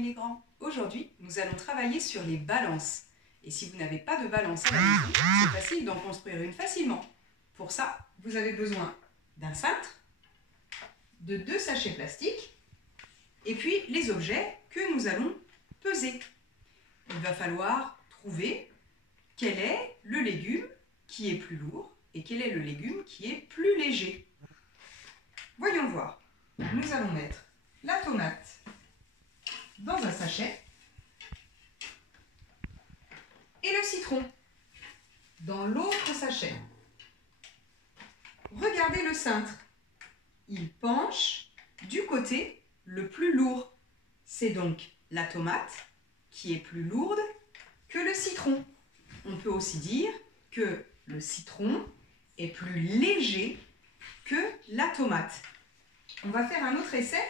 les grands. Aujourd'hui, nous allons travailler sur les balances. Et si vous n'avez pas de balance à la maison, c'est facile d'en construire une facilement. Pour ça, vous avez besoin d'un cintre, de 2 sachets plastiques, et puis les objets que nous allons peser. Il va falloir trouver quel est le légume qui est plus lourd et quel est le légume qui est plus léger. Voyons voir. Nous allons mettre la tomate dans un sachet et le citron dans l'autre sachet. Regardez le cintre. Il penche du côté le plus lourd. C'est donc la tomate qui est plus lourde que le citron. On peut aussi dire que le citron est plus léger que la tomate. On va faire un autre essai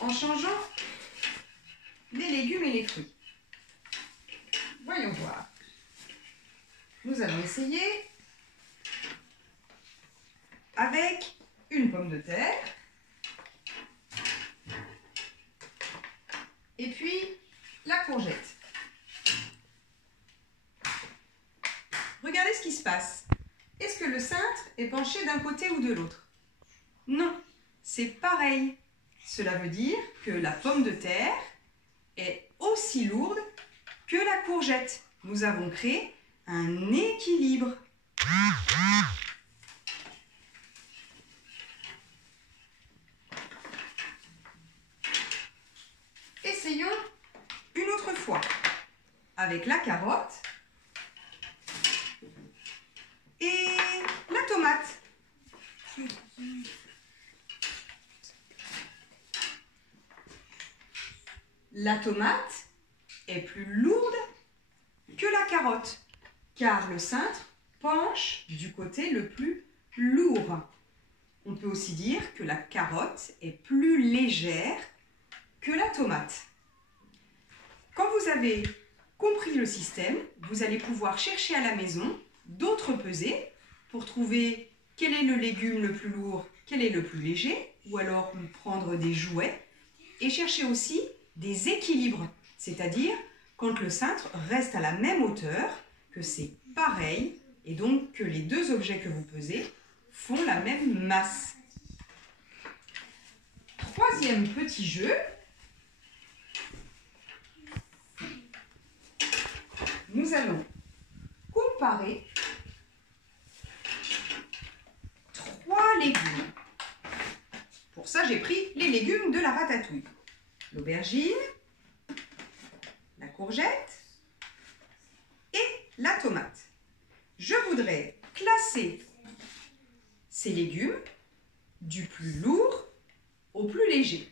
en changeant les légumes et les fruits. Voyons voir. Nous allons essayer avec une pomme de terre et puis la courgette. Regardez ce qui se passe. Est-ce que le cintre est penché d'un côté ou de l'autre? Non, c'est pareil. Cela veut dire que la pomme de terre est aussi lourde que la courgette. Nous avons créé un équilibre. Essayons une autre fois avec la carotte et la tomate. La tomate est plus lourde que la carotte, car le cintre penche du côté le plus lourd. On peut aussi dire que la carotte est plus légère que la tomate. Quand vous avez compris le système, vous allez pouvoir chercher à la maison d'autres pesées pour trouver quel est le légume le plus lourd, quel est le plus léger, ou alors prendre des jouets et chercher aussi des équilibres, c'est-à-dire quand le cintre reste à la même hauteur, que c'est pareil, et donc que les deux objets que vous pesez font la même masse. Troisième petit jeu. Nous allons comparer 3 légumes. Pour ça, j'ai pris les légumes de la ratatouille. L'aubergine, la courgette et la tomate. Je voudrais classer ces légumes du plus lourd au plus léger.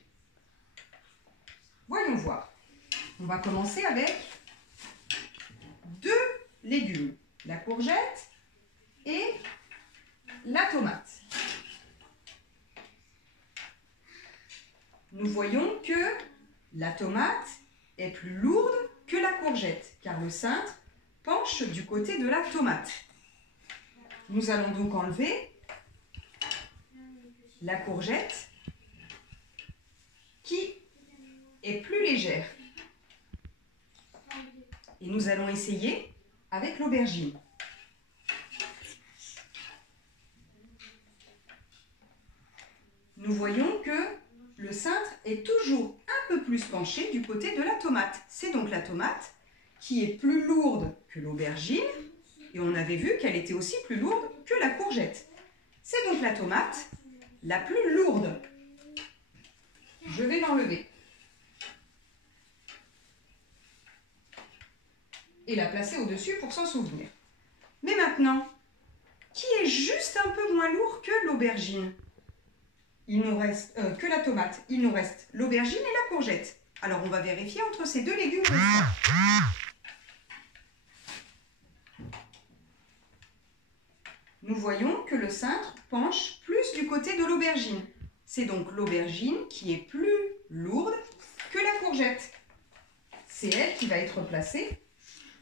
Voyons voir. On va commencer avec 2 légumes, la courgette et la tomate. Nous voyons que la tomate est plus lourde que la courgette, car le cintre penche du côté de la tomate. Nous allons donc enlever la courgette qui est plus légère. Et nous allons essayer avec l'aubergine. Nous voyons que le cintre est toujours un peu plus penché du côté de la tomate. C'est donc la tomate qui est plus lourde que l'aubergine. Et on avait vu qu'elle était aussi plus lourde que la courgette. C'est donc la tomate la plus lourde. Je vais l'enlever. Et la placer au-dessus pour s'en souvenir. Mais maintenant, qui est juste un peu moins lourd que l'aubergine? Il nous reste que la tomate. Il nous reste l'aubergine et la courgette. Alors on va vérifier entre ces 2 légumes restants. Nous voyons que le cintre penche plus du côté de l'aubergine. C'est donc l'aubergine qui est plus lourde que la courgette. C'est elle qui va être placée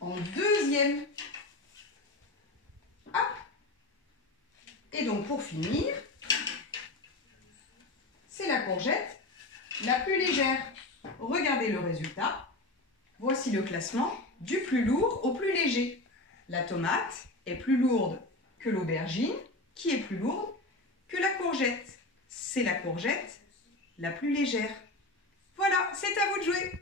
en deuxième. Hop. Et donc pour finir, c'est la courgette la plus légère. Regardez le résultat. Voici le classement du plus lourd au plus léger. La tomate est plus lourde que l'aubergine, qui est plus lourde que la courgette. C'est la courgette la plus légère. Voilà, c'est à vous de jouer.